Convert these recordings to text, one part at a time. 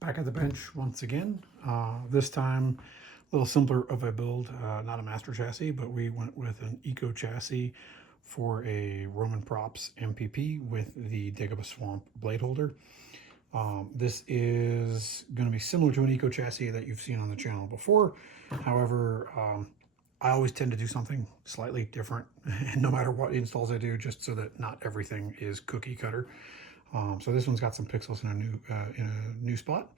Back at the bench once again. This time a little simpler of a build, not a master chassis, but we went with an eco chassis for a Roman Props MPP with the Dagobah Swamp blade holder. This is going to be similar to an eco chassis that you've seen on the channel before. However, I always tend to do something slightly different no matter what installs I do, just so that not everything is cookie cutter. So this one's got some pixels in a new spot,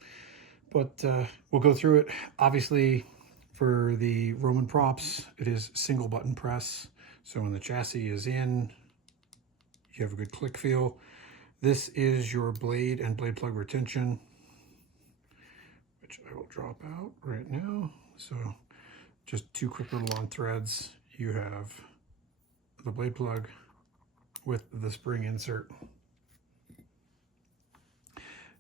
but we'll go through it. Obviously, for the Roman Props, it is single button press. So when the chassis is in, you have a good click feel. This is your blade and blade plug retention, which I will drop out right now. So just two quick little on threads. You have the blade plug with the spring insert.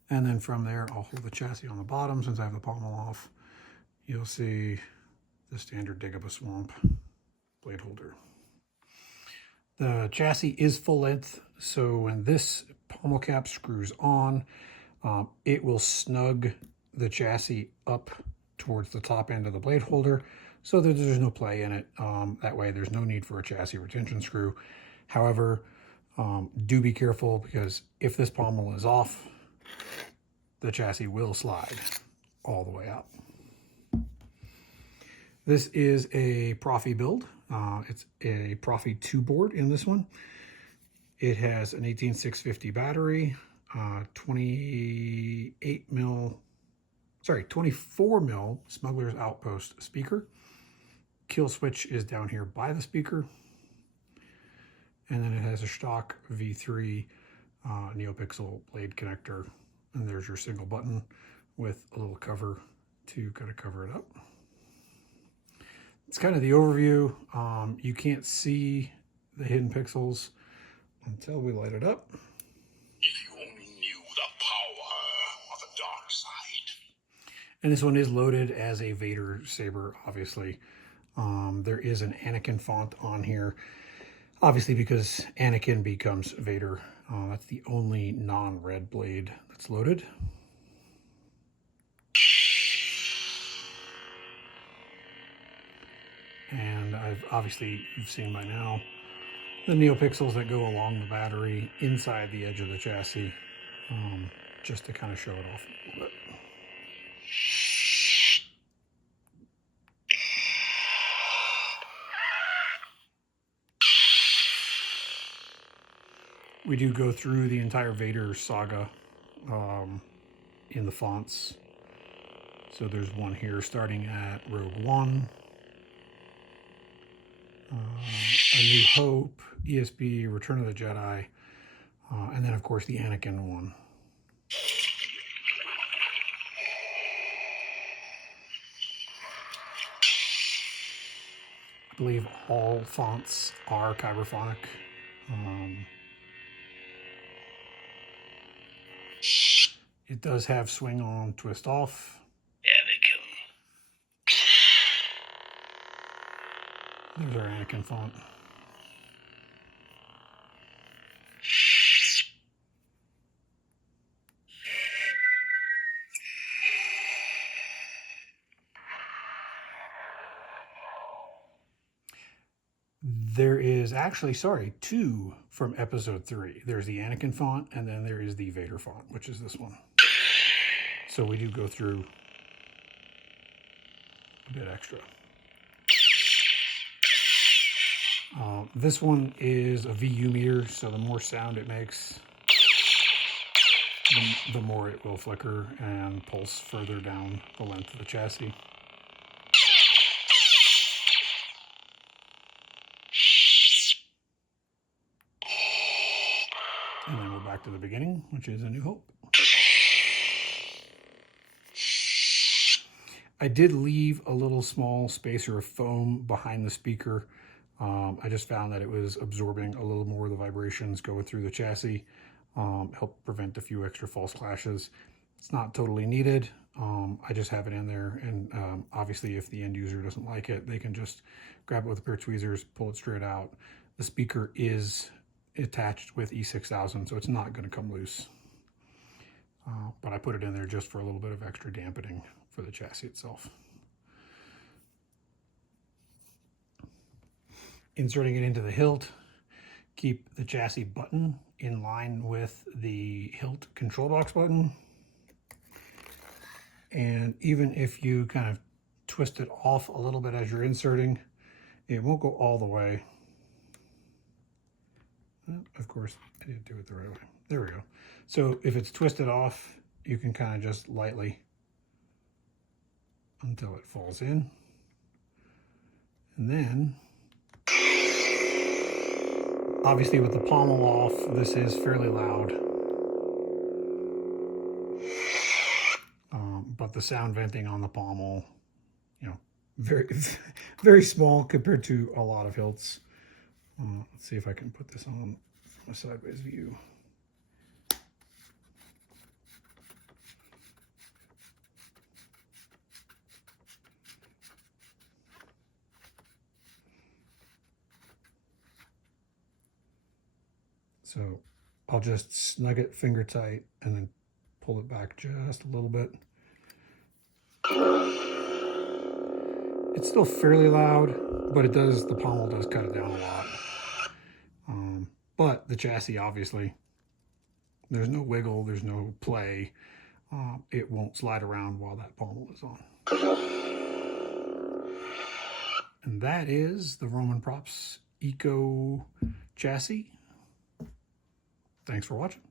And then from there, I'll hold the chassis on the bottom since I have the pommel off. You'll see the standard Dagobah Swamp blade holder. The chassis is full length, so when this pommel cap screws on, it will snug the chassis up towards the top end of the blade holder so that there's no play in it. That way there's no need for a chassis retention screw. However, do be careful, because if this pommel is off, the chassis will slide all the way out. This is a Proffie build. It's a Proffie 2 board in this one. It has an 18650 battery, 24 mil Smuggler's Outpost speaker. Kill switch is down here by the speaker. And then it has a stock V3 NeoPixel blade connector. And there's your single button with a little cover to kind of cover it up. It's kind of the overview. You can't see the hidden pixels until we light it up. If you only knew the power of the dark side. And this one is loaded as a Vader saber, obviously. There is an Anakin font on here, obviously because Anakin becomes Vader. That's the only non-red blade that's loaded. And you've seen by now the NeoPixels that go along the battery inside the edge of the chassis, just to kind of show it off a little bit. We do go through the entire Vader saga in the fonts. So there's one here starting at Rogue One, A New Hope, ESB, Return of the Jedi, and then of course the Anakin one. I believe all fonts are kyberphonic. It does have swing on, twist off. Anakin. There's our Anakin font. There is actually, two from episode 3. There's the Anakin font, and then there is the Vader font, which is this one. So we do go through a bit extra. This one is a VU meter, so the more sound it makes, the more it will flicker and pulse further down the length of the chassis. And then we're back to the beginning, which is A New Hope. I did leave a little small spacer of foam behind the speaker. I just found that it was absorbing a little more of the vibrations going through the chassis, help prevent a few extra false clashes. It's not totally needed. I just have it in there, and obviously if the end user doesn't like it, they can just grab it with a pair of tweezers, pull it straight out. The speaker is attached with E6000, so it's not going to come loose. but I put it in there just for a little bit of extra dampening for the chassis itself. Inserting it into the hilt, keep the chassis button in line with the hilt control box button. And even if you kind of twist it off a little bit as you're inserting, it won't go all the way. Of course, I didn't do it the right way. There we go. So if it's twisted off, you can kind of just lightly until it falls in. And then, obviously with the pommel off, this is fairly loud. But the sound venting on the pommel, you know, very, very small compared to a lot of hilts. Let's see if I can put this on from a sideways view. So I'll just snug it finger tight and then pull it back just a little bit. It's still fairly loud, but the pommel does cut it down a lot. But the chassis, obviously, there's no wiggle, there's no play. It won't slide around while that pommel is on. And that is the Roman Props Eco chassis. Thanks for watching.